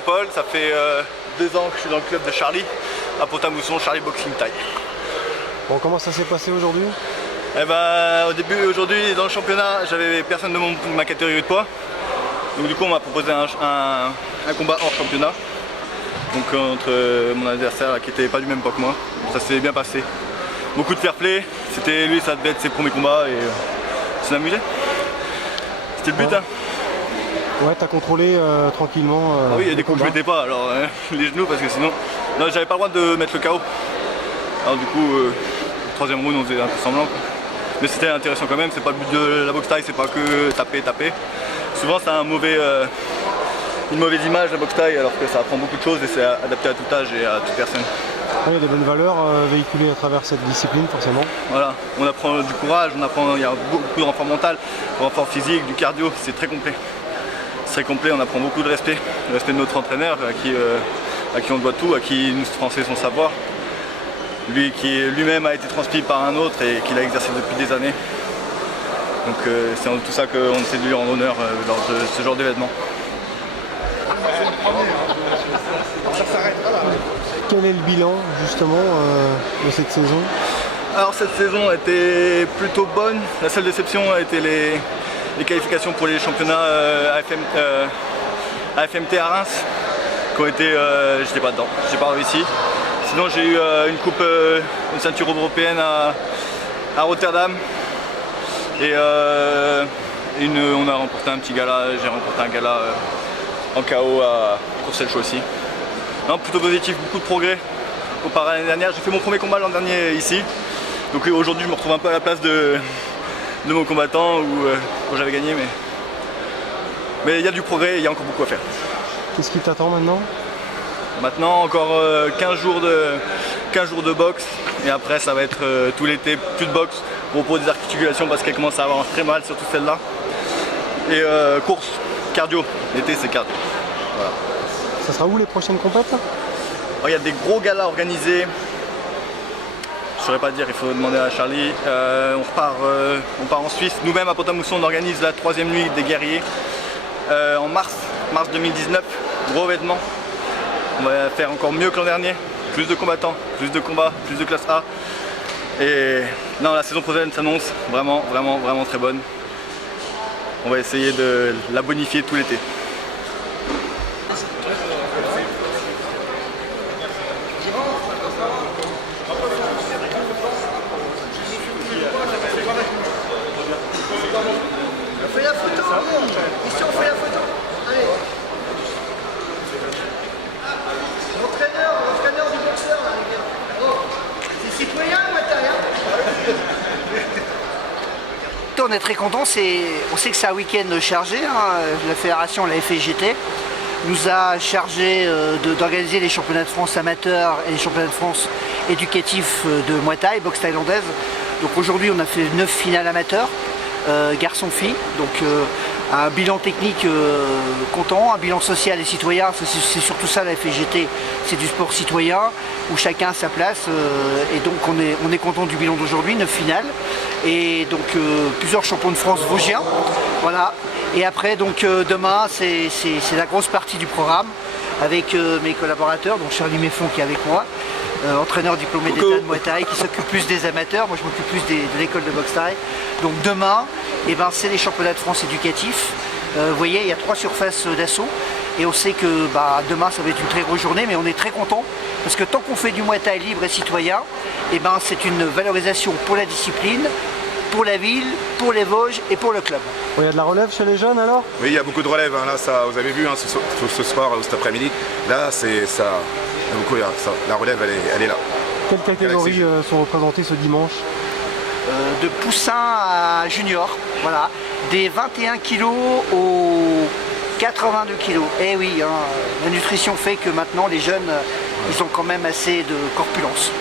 Léopold, ça fait 2 ans que je suis dans le club de Charlie, à Pont-à-Mousson, Charlie Boxing Thai. Bon, comment ça s'est passé aujourd'hui? Eh ben, au début, aujourd'hui, dans le championnat, j'avais personne de ma catégorie de poids. Donc du coup, on m'a proposé un combat hors championnat. Donc entre mon adversaire qui n'était pas du même poids que moi. Ça s'est bien passé. Beaucoup de fair play. C'était lui, ça devait être ses premiers combats et c'est amusé. C'était le but. Ouais. Hein. Ouais, t'as contrôlé tranquillement. Ah oui, il y a des coups que je mettais pas, alors les genoux parce que sinon. Non, j'avais pas le droit de mettre le KO. Alors du coup, troisième round, on faisait un peu semblant. Quoi. Mais c'était intéressant quand même, c'est pas le but de la boxe thaï, c'est pas que taper. Souvent c'est une mauvaise image la boxe thaï alors que ça apprend beaucoup de choses et c'est adapté à tout âge et à toute personne. Il y a des bonnes valeurs véhiculées à travers cette discipline forcément. Voilà, on apprend du courage, il y a beaucoup de renfort mental, du renfort physique, du cardio, c'est très complet. C'est très complet, on apprend beaucoup de respect. Le respect de notre entraîneur à qui on doit tout, à qui nous transmet son savoir. Lui qui lui-même a été transmis par un autre et qu'il a exercé depuis des années. Donc c'est en tout ça qu'on essaie de lui rendre honneur lors de ce genre d'événement. Quel est le bilan justement de cette saison? Alors cette saison a été plutôt bonne. La seule déception a été les qualifications pour les championnats AFMT à Reims qui ont été... j'étais pas dedans, j'ai pas réussi. Sinon j'ai eu une ceinture européenne à Rotterdam et on a remporté un petit gala, j'ai remporté un gala en KO à Courcelles aussi. Non, plutôt positif, beaucoup de progrès comparé à l'année dernière. J'ai fait mon premier combat l'an dernier ici, donc aujourd'hui je me retrouve un peu à la place de mon combattant où j'avais gagné, mais il y a du progrès et il y a encore beaucoup à faire. Qu'est-ce qui t'attend maintenant? Maintenant encore 15 jours de boxe et après ça va être tout l'été plus de boxe, repos des articulations parce qu'elles commencent à avoir très mal, surtout celle-là. Et course, cardio, l'été c'est cardio. Voilà. Ça sera où les prochaines compètes là? Il y a des gros galas organisés, je ne saurais pas dire, il faut demander à Charlie. On part en Suisse, nous-mêmes à Pont-à-Mousson on organise la 3e nuit des guerriers en mars 2019, gros événement. On va faire encore mieux que l'an dernier, plus de combattants, plus de combats, plus de classe A. Et non, la saison prochaine s'annonce vraiment très bonne. On va essayer de la bonifier tout l'été. On fait la photo. Ici on fait la photo. Allez. L'entraîneur du boxeur là, les gars. Oh, c'est citoyen ou matériel? On est très content, on sait que c'est un week-end chargé, hein. La fédération, la FGT, nous a chargé d'organiser les championnats de France amateurs et les championnats de France éducatifs de Muay Thai, boxe thaïlandaise. Donc aujourd'hui on a fait 9 finales amateurs, garçons-filles, donc un bilan technique content, un bilan social et citoyen, c'est surtout ça la FGT, c'est du sport citoyen où chacun a sa place et donc on est content du bilan d'aujourd'hui, 9 finales et donc plusieurs champions de France vosgiens, voilà. Et après donc demain c'est la grosse partie du programme avec mes collaborateurs, donc Charlie Méfon qui est avec moi, entraîneur diplômé d'État de Muay Thai qui s'occupe plus des amateurs, moi je m'occupe plus de l'école de boxe thaï. Donc demain, c'est les championnats de France éducatifs. Vous voyez, il y a 3 surfaces d'assaut et on sait que demain ça va être une très grosse journée, mais on est très content parce que tant qu'on fait du Muay Thai libre et citoyen, c'est une valorisation pour la discipline, pour la ville, pour les Vosges et pour le club. Il y a de la relève chez les jeunes alors? Oui, il y a beaucoup de relève, hein. Là, ça, vous avez vu hein, ce soir ou cet après-midi, là c'est ça, beaucoup, la relève elle est là. Quelles catégories sont représentées ce dimanche? De poussin à junior, voilà, des 21 kg aux 82 kg. Eh oui, hein, la nutrition fait que maintenant les jeunes, ils ont quand même assez de corpulence.